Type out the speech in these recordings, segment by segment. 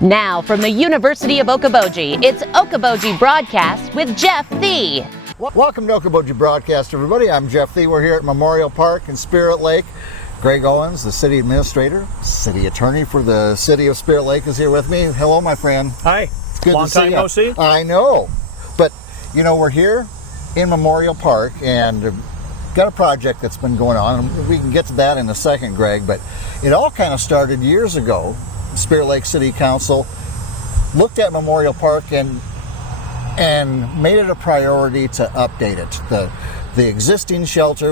Now from the University of Okoboji, it's Okoboji Broadcast with Jeff Thee. Welcome to Okoboji Broadcast, everybody. I'm Jeff Thee. We're here at Memorial Park in Spirit Lake. Gregg Owens, the city administrator, city attorney for the city of Spirit Lake, is here with me. Hello, my friend. Hi. It's good Long to see time you. no see. I know. But, you know, we're here in Memorial Park and got a project that's been going on. We can get to that in a second, Greg, but it all kind of started years ago. Spirit Lake City Council looked at Memorial Park and made it a priority to update it. The existing shelter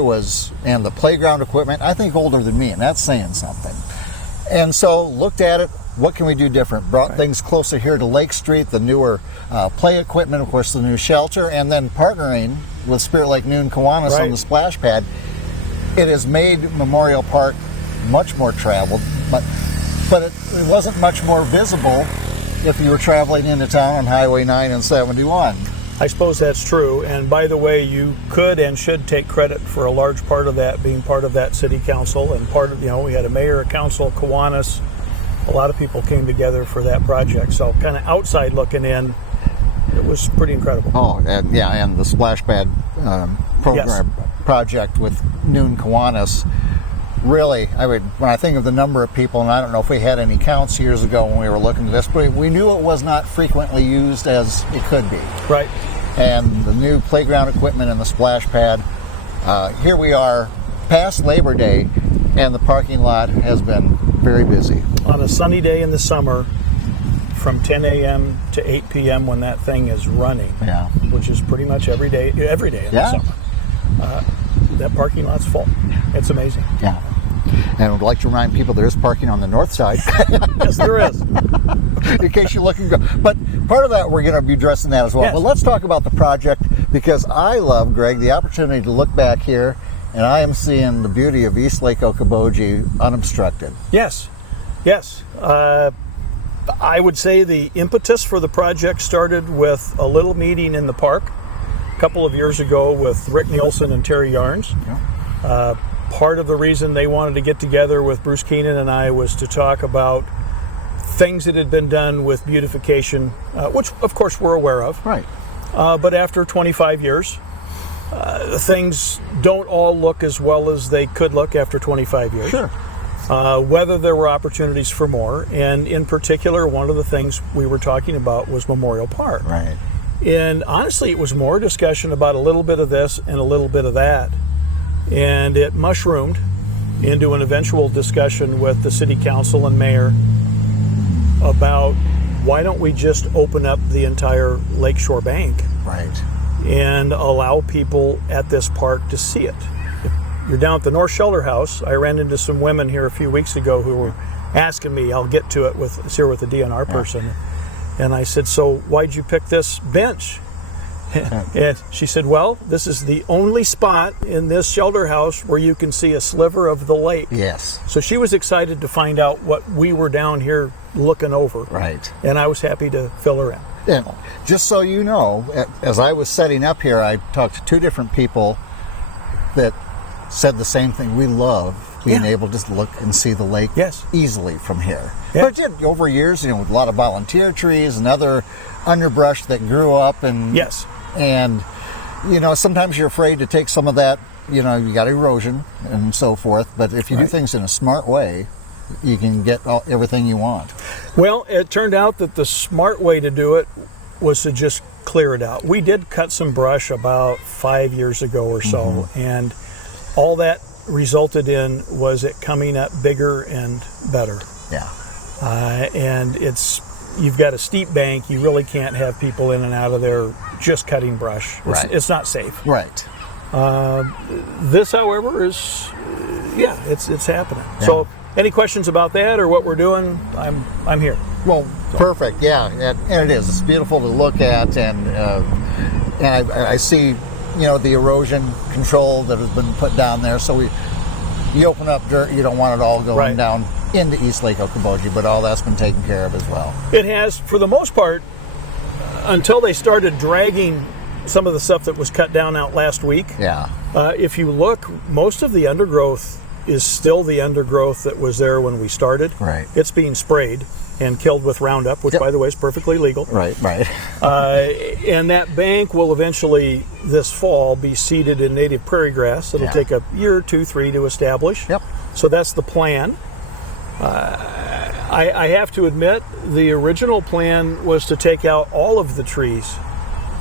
and the playground equipment, I think, older than me, and that's saying something. And so looked at it, what can we do different? Brought things closer here to Lake Street, the newer play equipment, of course, the new shelter, and then partnering with Spirit Lake Noon Kiwanis on the splash pad. It has made Memorial Park much more traveled, but it wasn't much more visible if you were traveling into town on Highway 9 and 71. I suppose that's true. And by the way, you could and should take credit for a large part of that being part of that city council and part of, we had a mayor, a council, Kiwanis. A lot of people came together for that project. So kind of outside looking in, it was pretty incredible. Oh, and the splash pad project with Noon Kiwanis. Really, when I think of the number of people, and I don't know if we had any counts years ago when we were looking at this, but we knew it was not frequently used as it could be. Right. And the new playground equipment and the splash pad. Here we are, past Labor Day, and the parking lot has been very busy. On a sunny day in the summer, from 10 a.m. to 8 p.m. when that thing is running, which is pretty much every day in the summer, that parking lot's full. It's amazing. Yeah. And I'd like to remind people there is parking on the north side. Yes, there is. In case you're looking. But part of that, we're going to be addressing that as well. Yes. But let's talk about the project, because I love, Greg, the opportunity to look back here, and I am seeing the beauty of East Lake Okoboji unobstructed. Yes. I would say the impetus for the project started with a little meeting in the park a couple of years ago with Rick Nielsen and Terry Yarnes. Yeah. Part of the reason they wanted to get together with Bruce Keenan and I was to talk about things that had been done with beautification, which of course we're aware of. Right. But after 25 years, things don't all look as well as they could look after 25 years. Sure. Whether there were opportunities for more, and in particular, one of the things we were talking about was Memorial Park. Right. And honestly, it was more discussion about a little bit of this and a little bit of that. And it mushroomed into an eventual discussion with the city council and mayor about why don't we just open up the entire lakeshore bank, and allow people at this park to see it. If you're down at the North Shelter House, I ran into some women here a few weeks ago who were asking me, I'll get to it with the DNR person, and I said, so why'd you pick this bench? And she said, well, this is the only spot in this shelter house where you can see a sliver of the lake. Yes. So she was excited to find out what we were down here looking over. Right. And I was happy to fill her in. And just so you know, as I was setting up here, I talked to two different people that said the same thing. We love being able to look and see the lake easily from here. Yeah. But over years, with a lot of volunteer trees and other underbrush that grew up, and and sometimes you're afraid to take some of that. You got erosion and so forth. But if you do things in a smart way, you can get everything you want. Well, it turned out that the smart way to do it was to just clear it out. We did cut some brush about 5 years ago or so, and all that resulted in was it coming up bigger and better. Yeah. And you've got a steep bank. You really can't have people in and out of there just cutting brush. It's not safe. Right. This, however, is it's happening. Yeah. So, any questions about that or what we're doing? I'm here. Well, perfect. Yeah, and it is. It's beautiful to look at, and I see the erosion control that has been put down there. So you open up dirt, you don't want it all going down into East Lake Okoboji, but all that's been taken care of as well. It has, for the most part, until they started dragging some of the stuff that was cut down out last week. Yeah. If you look, most of the undergrowth is still the undergrowth that was there when we started. Right. It's being sprayed and killed with Roundup, which, Yep. by the way, is perfectly legal. Right. And that bank will eventually, this fall, be seeded in native prairie grass. It'll Yeah. take a year, 2, 3 to establish. Yep. So that's the plan. I have to admit, the original plan was to take out all of the trees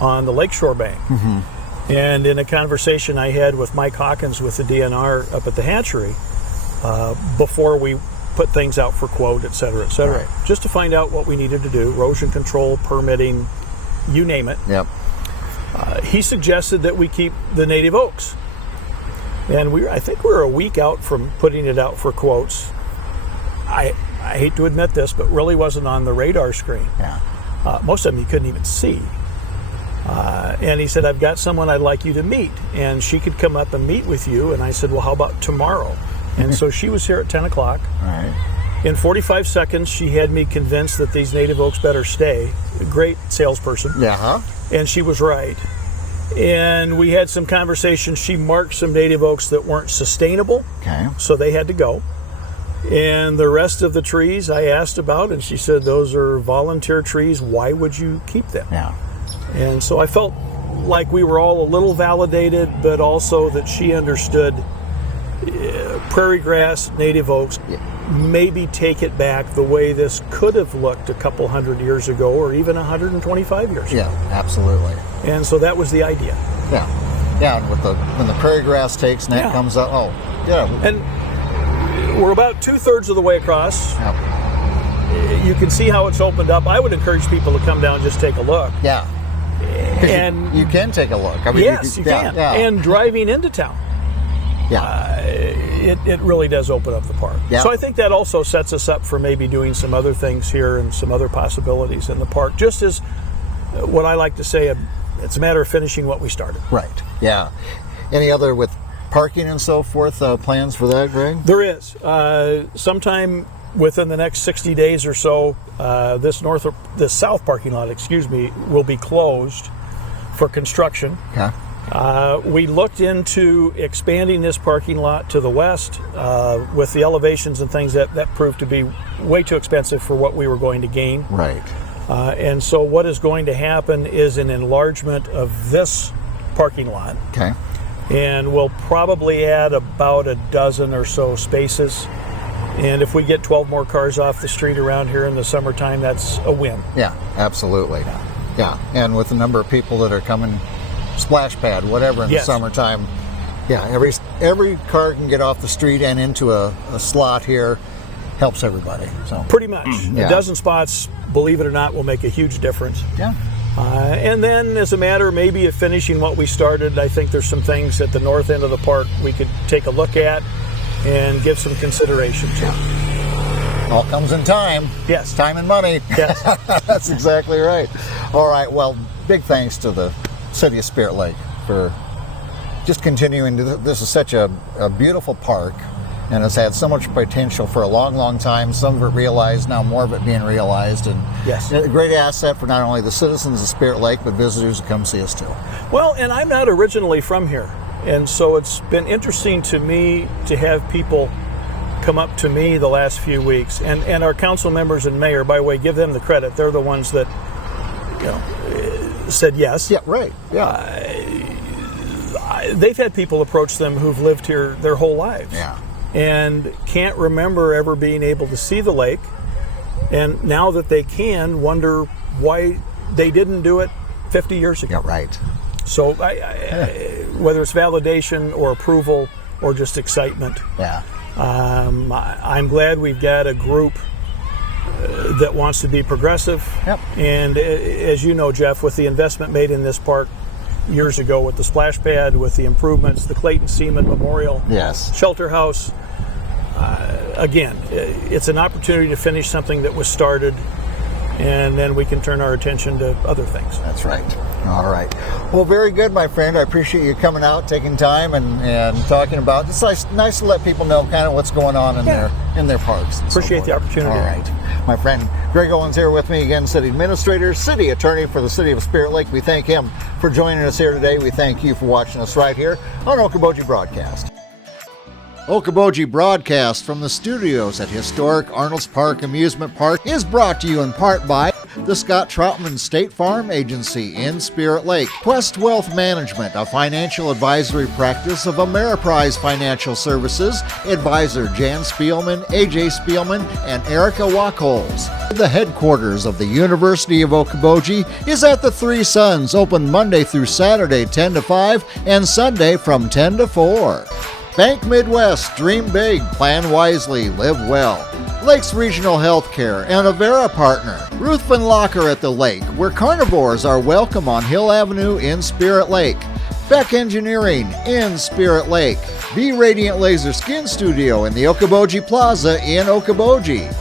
on the lakeshore bank. And in a conversation I had with Mike Hawkins with the DNR up at the hatchery, before we put things out for quote, et cetera, Right. just to find out what we needed to do, erosion control, permitting, you name it. Yep. He suggested that we keep the native oaks. And I think we're a week out from putting it out for quotes. I hate to admit this, but really wasn't on the radar screen. Yeah. Most of them you couldn't even see. And he said, I've got someone I'd like you to meet, and she could come up and meet with you. And I said, well, how about tomorrow? And so she was here at 10 o'clock. All right. In 45 seconds, she had me convinced that these native oaks better stay. A great salesperson. Yeah. Huh? And she was right. And we had some conversations. She marked some native oaks that weren't sustainable, Okay. so they had to go. And the rest of the trees I asked about, and she said, those are volunteer trees. Why would you keep them? Yeah. And so I felt like we were all a little validated, but also that she understood prairie grass, native oaks, maybe take it back the way this could have looked a couple hundred years ago, or even 125 years ago. Yeah. Absolutely. And so that was the idea. Yeah. Yeah. And when the prairie grass takes and that Yeah. comes up, oh, yeah. And we're about 2/3 of the way across. Yep. You can see how it's opened up. I would encourage people to come down and just take a look. Yeah. 'Cause And you can take a look. I mean, yes, you can. Yeah. And driving into town, it really does open up the park. Yeah. So I think that also sets us up for maybe doing some other things here and some other possibilities in the park. Just as what I like to say, it's a matter of finishing what we started. Right. Yeah. Any other with parking and so forth plans for that, Greg? There is. Sometime within the next 60 days or so, this south parking lot, will be closed for construction. Okay. We looked into expanding this parking lot to the west with the elevations and things that proved to be way too expensive for what we were going to gain. Right. And so what is going to happen is an enlargement of this parking lot. Okay. And we'll probably add about a dozen or so spaces. And if we get 12 more cars off the street around here in the summertime, that's a win. Yeah, absolutely. Yeah. And with the number of people that are coming, splash pad, whatever, in Yes. the summertime, yeah, every car can get off the street and into a slot here. Helps everybody. So Pretty much. Yeah. A dozen spots, believe it or not, will make a huge difference. yeah. And then as a matter maybe of finishing what we started, I think there's some things at the north end of the park we could take a look at and give some consideration to. All comes in time. Yes. Time and money. Yes. That's exactly right. All right. Well, big thanks to the City of Spirit Lake for just continuing. This is such a beautiful park, and it's had so much potential for a long, long time. Some of it realized, now more of it being realized, and Yes. a great asset for not only the citizens of Spirit Lake, but visitors who come see us too. Well, and I'm not originally from here. And so it's been interesting to me to have people come up to me the last few weeks. And our council members and mayor, by the way, give them the credit. They're the ones that, said yes. Yeah, right. Yeah. They've had people approach them who've lived here their whole lives. Yeah. And can't remember ever being able to see the lake. And now that they can, wonder why they didn't do it 50 years ago. Yeah, right. So whether it's validation or approval or just excitement, Yeah. I'm glad we've got a group that wants to be progressive. Yep. And as you know, Jeff, with the investment made in this park years ago with the splash pad, with the improvements, the Clayton Seaman Memorial, Yes. Shelter House, again, it's an opportunity to finish something that was started, and then we can turn our attention to other things. That's right. All right. Well, very good, my friend. I appreciate you coming out, taking time, and talking about it. It's nice to let people know kind of what's going on in their parks. And Appreciate so the forth. opportunity. All right. My friend Gregg Owens here with me again, City Administrator, City Attorney for the City of Spirit Lake. We thank him for joining us here today. We thank you for watching us right here on Okoboji Broadcast. Okoboji broadcast from the studios at historic Arnold's Park Amusement Park is brought to you in part by the Scott Troutman State Farm Agency in Spirit Lake, Quest Wealth Management, a financial advisory practice of Ameriprise Financial Services, advisor Jan Spielman, AJ Spielman, and Erica Wachholz. The headquarters of the University of Okoboji is at the Three Sons, open Monday through Saturday 10 to 5 and Sunday from 10 to 4. Bank Midwest, dream big, plan wisely, live well. Lakes Regional Healthcare and Avera Partner. Ruthven Locker at the Lake, where carnivores are welcome on Hill Avenue in Spirit Lake. Beck Engineering in Spirit Lake. Be Radiant Laser Skin Studio in the Okoboji Plaza in Okoboji.